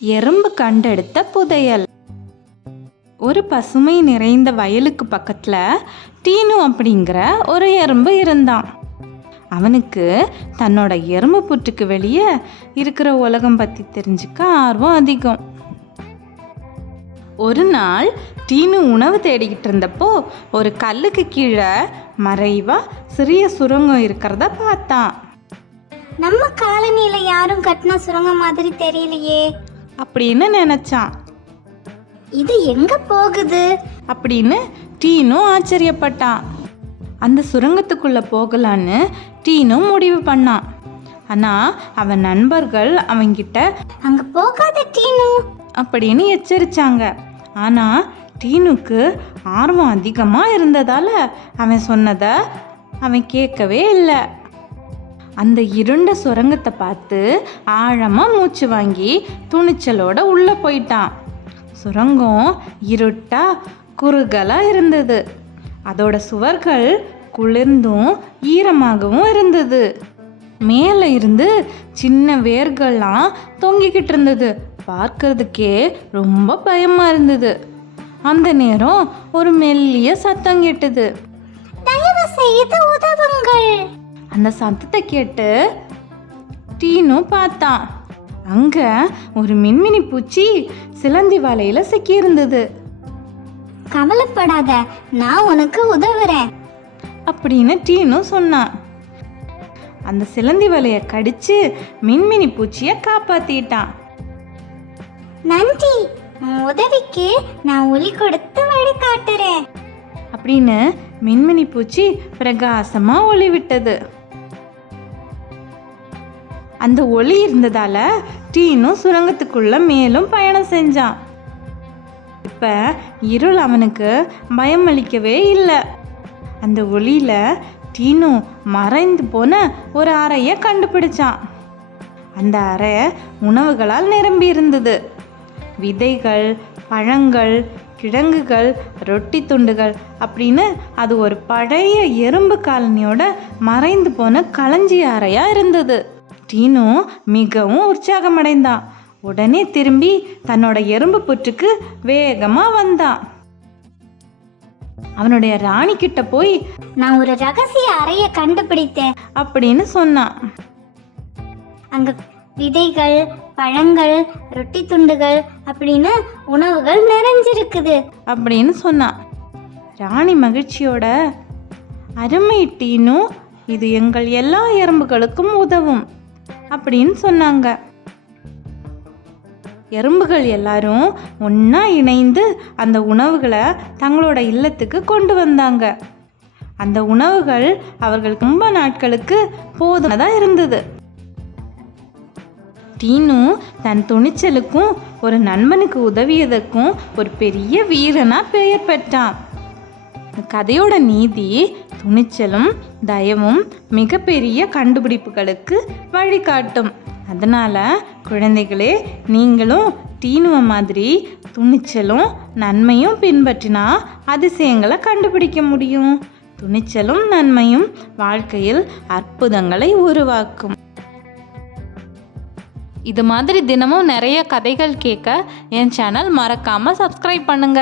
எறும்பு கண்டெடுத்த புதையல். ஒரு பசுமை நிறைந்த வயலுக்கு பக்கத்தில் டீனு அப்படிங்கிற ஒரு எறும்பு இருந்தான். அவனுக்கு தன்னோட எறும்பு புற்றுக்கு வெளியே இருக்கிற உலகம் பற்றி தெரிஞ்சுக்க ஆர்வம் அதிகம். ஒரு நாள் டீனு உணவு தேடிக்கிட்டு இருந்தப்போ ஒரு கல்லுக்கு கீழே மறைவா சிறிய சுரங்கம் இருக்கிறத பார்த்தான். நம்ம காலனியில யாரும் கட்டின சுரங்கம் மாதிரி தெரியலையே அப்படின்னு நினைச்சான். இது எங்க போகுது அப்படின்னு டீனு ஆச்சரியப்பட்டான். அந்த சுரங்கத்துக்குள்ள போகலான்னு டீனு முடிவு பண்ணான். ஆனா அவன் நண்பர்கள் அவன்கிட்ட அங்க போகாத டீனு அப்படின்னு எச்சரிச்சாங்க. ஆனா டீனுக்கு ஆர்வம் அதிகமா இருந்ததால அவன் சொன்னதை அவன் கேட்கவே இல்லை. அந்த இருண்ட சுரங்கத்தை பார்த்து ஆழமா மூச்சு வாங்கி துணிச்சலோட உள்ள போயிட்டான். சுரங்கம் இருட்டா குறுகலா இருந்தது. அதோட சுவர்கள் குளிர்ந்தும் ஈரமாகவும் இருந்தது. மேலே இருந்து சின்ன வேர்கள்லாம் தொங்கிக்கிட்டு இருந்தது. பார்க்கறதுக்கே ரொம்ப பயமா இருந்தது. அந்த நேரம் ஒரு மெல்லிய சத்தம் கேட்டது. தயவு செய்து உதவுங்கள். அந்த சத்தத்தை கேட்டு டீனு பார்த்தான். அங்க ஒரு மின்மினி பூச்சி சிலந்தி வலையில சிக்கியிருந்தது. கவலைப்படாத, நான் உனக்கு உதவுறேன் அப்படின்னு டீனு சொன்னான். அந்த சிலந்தி வலையை கடிச்சு மின்மினி பூச்சியை காப்பாத்திட்டான். நன்றி, உன் உதவிக்கு நான் ஒலி கொடுத்து வழி காட்டுறேன் அப்படின்னு மின்மினி பூச்சி பிரகாசமா ஒளி விட்டது. அந்த ஒளி இருந்ததால டீனு சுரங்கத்துக்குள்ள மேலும் பயணம் செஞ்சான். இப்ப இருள் அவனுக்கு பயம் அளிக்கவே இல்லை. அந்த ஒளியில டீனு மறைந்து போன ஒரு அறையை கண்டுபிடிச்சான். அந்த அறை உணவுகளால் நிரம்பி இருந்தது. விதைகள், பழங்கள், கிழங்குகள், ரொட்டி துண்டுகள் அப்படின்னு அது ஒரு பழைய எறும்பு காலனியோட மறைந்து போன களஞ்சிய அறையா இருந்தது. டீனு மிகவும் உற்சாகமடைந்தான். உடனே திரும்பி தன்னோட எறும்பு புற்றுக்கு வேகமா வந்தான். அவனுடைய ராணி கிட்ட போய் நான் ஒரு ரகசிய அறையை கண்டுபிடித்தேன் அப்படின்னு சொன்னான். அங்க விதைகள், பழங்கள், ரொட்டி துண்டுகள் அப்படின்னு உணவுகள் நிறைஞ்சிருக்குது அப்படின்னு சொன்னான். ராணி மகிழ்ச்சியோட அருமை டீனு, இது எங்கள் எல்லா எறும்புகளுக்கும் உதவும் அப்படின்னு சொன்னாங்க. எறும்புகள் எல்லாரும் ஒன்றா இணைந்து அந்த உணவுகளை தங்களோட இல்லத்துக்கு கொண்டு வந்தாங்க. அந்த உணவுகள் அவர்கள் ரொம்ப நாட்களுக்கு போதுமானதாக இருந்தது. டீனு தன் துணிச்சலுக்கும் ஒரு நண்பனுக்கு உதவியதற்கும் ஒரு பெரிய வீரனா பெயர் பெற்றான். கதையோட நீதி, துணிச்சலும் தயவும் மிகப்பெரிய கண்டுபிடிப்புகளுக்கு வழிகாட்டும். அதனால குழந்தைகளே, நீங்களும் டீனுவ மாதிரி துணிச்சலும் நன்மையும் பின்பற்றினா அதிசயங்களை கண்டுபிடிக்க முடியும். துணிச்சலும் நன்மையும் வாழ்க்கையில் அற்புதங்களை உருவாக்கும். இது மாதிரி தினமும் நிறைய கதைகள் கேட்க என் சேனல் மறக்காம சப்ஸ்கிரைப் பண்ணுங்க.